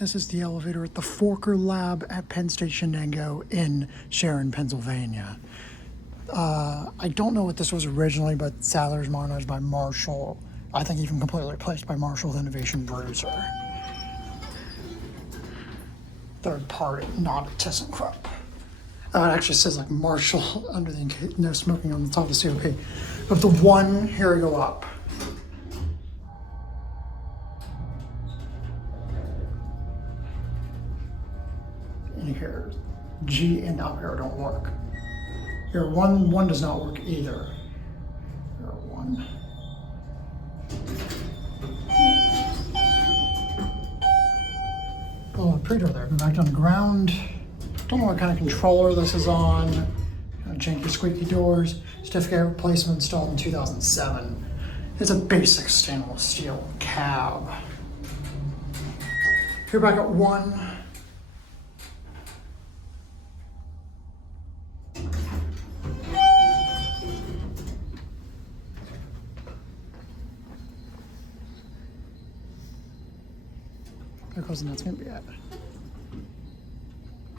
This is the elevator at the Forker Lab at Penn Station Shenango in Sharon, Pennsylvania. I don't know what this was originally, but Sadler's modernized by Marshall. I think even completely replaced by Marshall with Innovation Bruiser. Third party, not a ThyssenKrupp. It actually says like Marshall under the no smoking on the top of the COP. But the one, here we go up. And here, G and up arrow don't work. Here, one does not work either. Here, one. Oh, predator there. Go back on the ground. Don't know what kind of controller this is on. Kind of janky, squeaky doors. Certificate replacement installed in 2007. It's a basic stainless steel cab. Here back at one. There goes the nuts gonna be at.